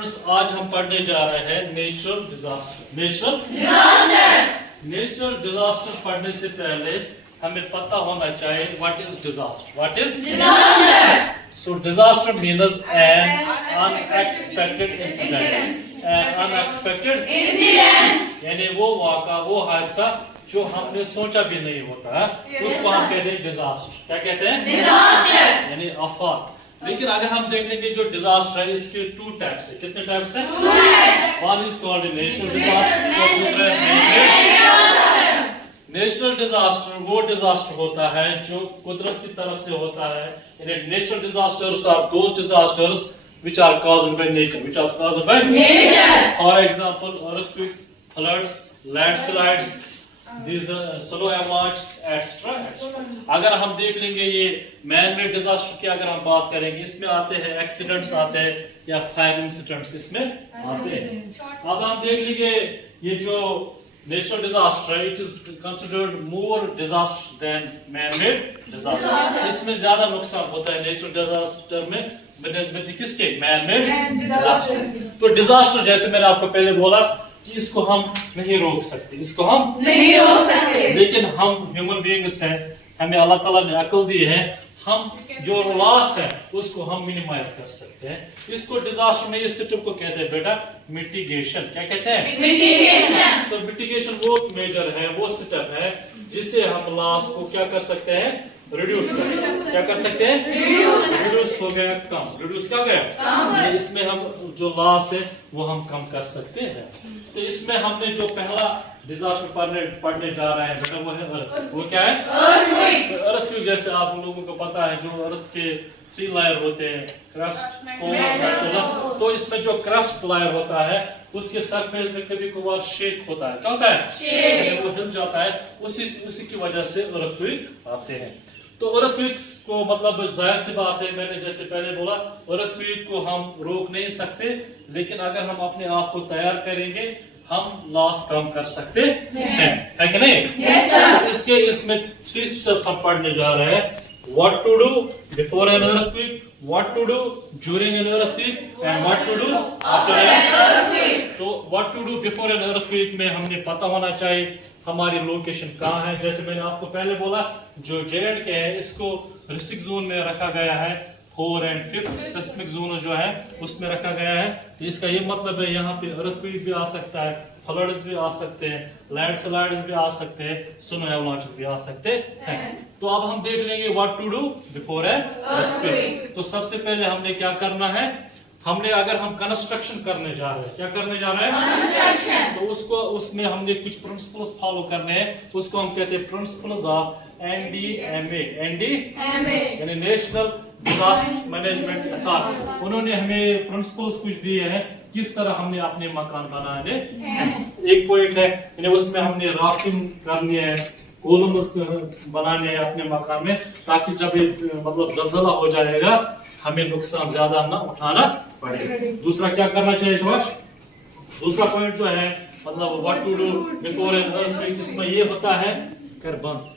Students, आज हम पढ़ने जा रहे हैं नेचुरल डिजास्टर। नेचुरल डिजास्टर पढ़ने से पहले हमें पता होना चाहिए what is disaster. What is disaster? So disaster means N unexpected incident. Unexpected incident यानी वो वाक़ा, वो हादसा जो हमने सोचा भी नहीं होता है, उसको हम कहते हैं डिजास्टर। क्या कहते हैं? डिजास्टर यानी आफत। लेकिन अगर हम देख लेंगे जो डिजास्टर है इसके टू टाइप्स है। कितने टाइप्स है? One is called natural disaster और दूसरा है नेचुरल डिजास्टर। वो डिजास्टर होता है जो कुदरत की तरफ से होता है। Natural disasters are those disasters which are caused by nature, which are caused by nature. For example, earthquake, floods, landslides, these slow avalanches, etc. अगर हम देख लेंगे ये मैन मेड डिजास्टर की अगर हम बात करेंगे, इसमें आते हैं एक्सीडेंट्स आते हैं या फायर इंसिडेंट्स इसमें आते हैं। अब हम देख लेंगे ये जो नेचुरल डिजास्टर है, it is considered more disaster than man made disaster. इसमें ज्यादा नुकसान होता है नेचुरल डिजास्टर में बनस्बत किसके? Man made disaster. तो डिजास्टर जैसे मैंने आपको पहले बोला कि इसको हम नहीं रोक सकते, इसको हम नहीं रोक सकते, लेकिन हम ह्यूमन बीइंग्स हैं, हमें अल्लाह ताला ने अक्ल दी है, हम जो लॉस है उसको हम मिनिमाइज कर सकते हैं। इसको डिजास्टर में इस स्टेप को कहते हैं बेटा मिटिगेशन। क्या कहते हैं? मिटिगेशन। सो मिटिगेशन वो मेजर है, वो स्टेप है जिससे हम लॉस को क्या कर सकते हैं? रिड्यूस कर सकते हैं। क्या कर सकते हैं? रिड्यूस हो गया, कम। रिड्यूस क्या गया? इसमें हम जो लॉस है वो हम कम कर सकते हैं। तो इसमें हमने जो पहला डिजास्टर पढ़ने जा रहे हैं बेटा वो है अर्थ। वो क्या है? अर्थक्वेक। जैसे आप लोगों को पता है जो अर्थ के 3 लेयर होते हैं, क्रस्ट, कोर, तो इसमें जो क्रस्ट लेयर होता है उसके सरफेस में कभी कभार शेक होता है। क्या होता है? शेक। वो हिल जाता है, उसी की वजह से अर्थक्वेक आते हैं। तो अर्थक्वेक को मतलब जाहिर सी बात है, मैंने जैसे पहले बोला अर्थक्वेक को हम रोक नहीं सकते, लेकिन अगर हम अपने आप को तैयार करेंगे हम लॉस कम कर सकते हैं, है कि नहीं? yes, sir. इसमें 3 स्टेप्स हम पढ़ने जा रहे हैं। What to do before an earthquake, what to do during an earthquake, and what to do after an earthquake. तो what to do before an earthquake में हमने पता होना चाहिए हमारी लोकेशन कहाँ है। जैसे मैंने आपको पहले बोला जो J&K है इसको रिस्क जोन में रखा गया है, 4 और 5 सिस्मिक जोन जो है उसमें रखा गया है। तो इसका ये मतलब है यहाँ पे अर्थक्वेक भी आ सकता है, फ्लड्स भी आ सकते हैं, लैंडस्लाइड्स भी आ सकते हैं, स्नो एवलांचेस भी आ सकते हैं। तो अब हम देख लेंगे what to do before an earthquake. तो सबसे पहले हमने क्या करना है, हमने अगर हम कंस्ट्रक्शन करने जा रहे हैं, क्या करने जा रहे हैं? कंस्ट्रक्शन। तो उसमें हमने कुछ प्रिंसिपल्स फॉलो करने हैं, उसको हम कहते हैं प्रिंसिपल्स ऑफ NDMA। NDMA यानी नेशनल डिजास्टर मैनेजमेंट अथॉरिटी। उन्होंने हमें प्रिंसिपल्स कुछ दिए हैं किस तरह हमने अपने मकान बनाने हैं। एक पॉइंट है यानी उसमें हमने राफ्टिंग करनी है, कॉलम्स बनाने हैं अपने मकान में, ताकि जब मतलब ज़लज़ला हो जाएगा हमें नुकसान ज्यादा ना उठाना पड़े। दूसरा क्या करना चाहिए शबाश? दूसरा पॉइंट जो है मतलब what to do before an earthquake, इसमें ये होता है कर बंद